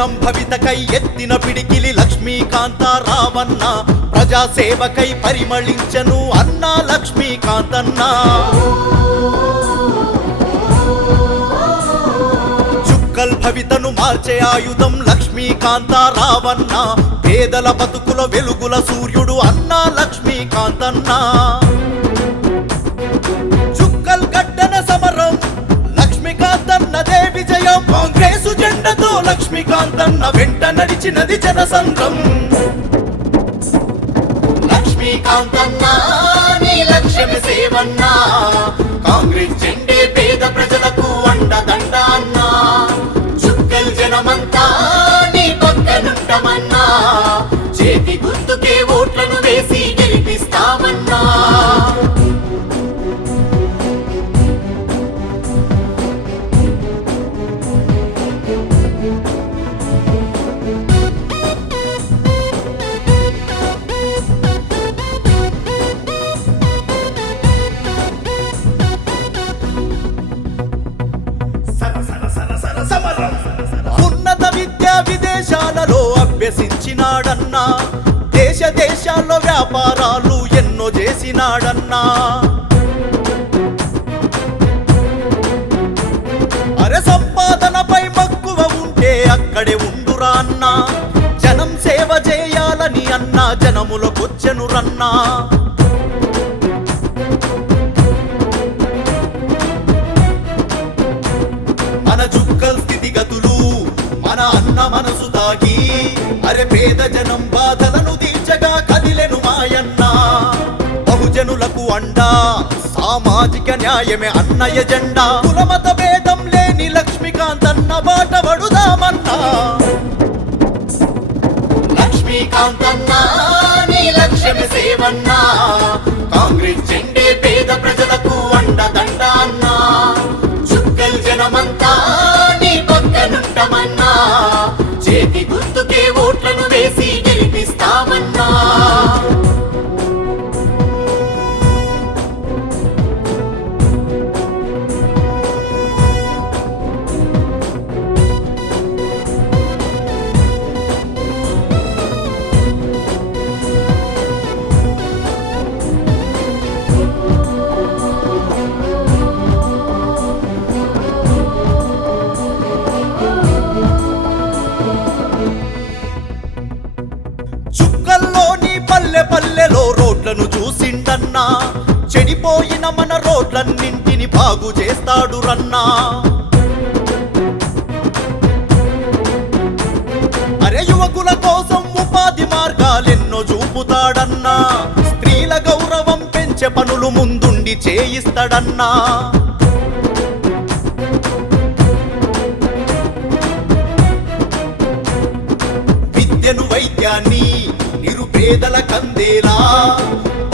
జనం భవితకై ఎత్తిన పిడికిలి లక్ష్మీకాంత రావన్న ప్రజాసేవకై పరిమళించను అన్నా లక్ష్మీకాంతన్న చుక్కల్ భవితను మార్చే ఆయుధం లక్ష్మీకాంత రావన్న పేదల బతుకుల వెలుగుల సూర్యుడు అన్నా లక్ష్మీకాంతన్న చుక్కల్ గడ్డన సమరం లక్ష్మీకాంతన్నదే విజయం కాంగ్రెసు జెండతో లక్ష్మీకాంతన్న వెంట నడిచినది జనసంద్రం లక్ష్మీకాంతన్న నీ లక్ష్యం సేవన్నా కాంగ్రెస్ జెండే పేద ప్రజలకు అండదండ అన్నా చుక్కల్ జనమంతా నీ పక్కనుంటమన్నా చేతి గుర్తుకే ఓట్లను వేసి గెలిపిస్తామన్నా ఉన్నత విద్యా విదేశాలలో అభ్యసించినాడన్నా దేశ దేశాల్లో వ్యాపారాలు ఎన్నో చేసినాడన్నా అరే సంపాదనపై మక్కువ ఉంటే అక్కడే ఉండురా అన్నా జనం సేవ చేయాలని అన్నా జనములకొచ్చెను రన్నా మన చుక్కల్ స్థితిగతులు మన అన్న మనసు దాగి అరే పేద జనం బాధలను తీర్చగా కదిలెను మాయన్న బహుజనులకు అండా సామాజిక న్యాయమే అన్న ఎజెండా కులమత భేదం లేని లక్ష్మీకాంతన్న బాట పడుదామన్నా లక్ష్మీకాంతన్న నీ లక్ష్యం సేవన్నా కాంగ్రెస్ జెండే పేద ప్రజలకు అండదండ అన్నా చుక్కల్ జనమంతా నీ పక్కనుంటమన్నా చేతి గుర్తుకే ఓట్లను వేసి గెలిపిస్తామన్నా చుక్కల్లోని పల్లె పల్లెలో రోడ్లను చూసిండన్నా చెడిపోయిన మన రోడ్లన్నింటిని బాగు చేస్తాడు రన్నా అరే యువకుల కోసం ఉపాధి మార్గాలెన్నో చూపుతాడన్నా స్త్రీల గౌరవం పెంచే పనులు ముందుండి చేయిస్తాడన్నా విద్యను వైద్యాన్ని నిరుపేదల కందేలా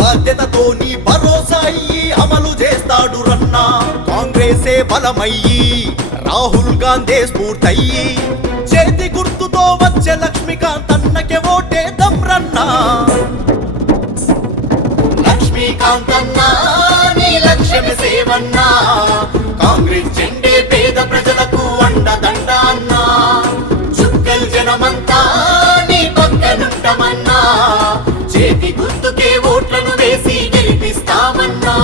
బాధ్యతతో నీ భరోసా అయ్యి అమలు చేస్తాడు రన్నా కాంగ్రెసే బలమయ్యి రాహుల్ గాంధీ స్ఫూర్తయ్యి చేతి గుర్తుతో వచ్చే లక్ష్మీకాంతన్నకే ఓటేద్దాం రన్నా లక్ష్మీకాంతన్న నీ లక్ష్యం సేవన్నా కాంగ్రెస్ జెండే పేద ప్రజలకు అండదండ అన్నా చుక్కల్ జనమంతా నీ పక్కనుంటమన్నా చేతి గుర్తుకే ఓట్లను వేసి గెలిపిస్తామన్నా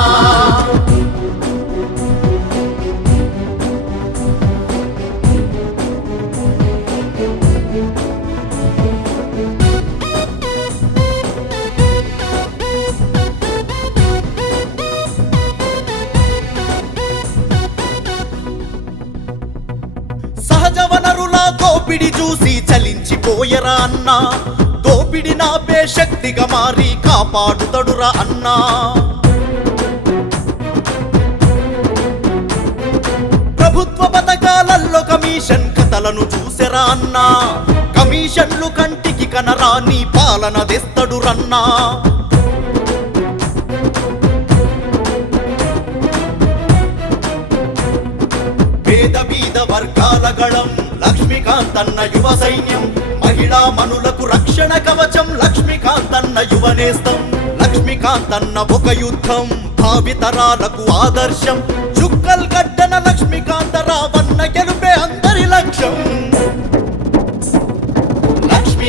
సహజ వనరుల దోపిడి చూసి చలించిపోయరా అన్నా దోపిడి నాపే శక్తిగా మారి కాపాడుతడురా అన్నా ప్రభుత్వ పథకాలలో కమిషన్ కథలను చూసెరా అన్నా కమిషన్లు కంటికి కనరాని పాలన తెస్తడు రన్నా పేద బీద వర్గాల గళం లక్ష్మీకాంతన్న యువ సైన్యం మహిళా మనులకు రక్షణ కవచం లక్ష్మీకాంతన్న యువనేస్తం లక్ష్మీకాంతన్న ఒక యుద్ధం భావితరాలకు ఆదర్శం చుక్కల్ గడ్డన లక్ష్మీకాంత రావన్న గెలుపే అందరి లక్ష్యం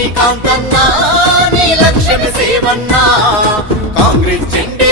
లక్ష్మీకాంతన్నా నీ లక్ష్యమే సేవన్నా కాంగ్రెస్ జెండా